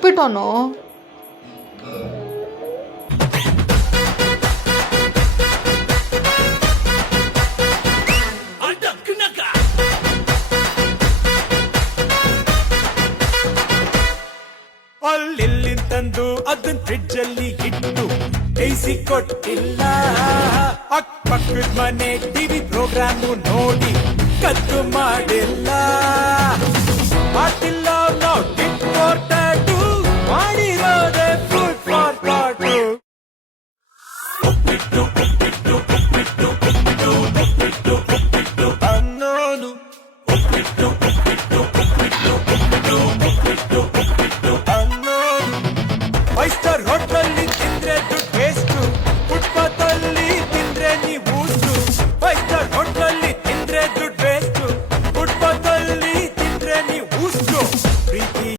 ಉಪ್ಪಿಟ್ಟವನು. ಅಲ್ಲಿಲ್ಲಿ ತಂದು ಅದನ್ ಫ್ರಿಡ್ಜ್ ಅಲ್ಲಿ ಇಟ್ಟು ಬೇಯಿಸಿ ಕೊಟ್ಟಿಲ್ಲ. ಅಕ್ಕಪಕ್ಕದ ಮನೆ ಟಿವಿ ಪ್ರೋಗ್ರಾಮು ನೋಡಿ ಕದ್ದು ಮಾಡಿಲ್ಲ. ಮಾತಿಲ್ಲ ನಾವು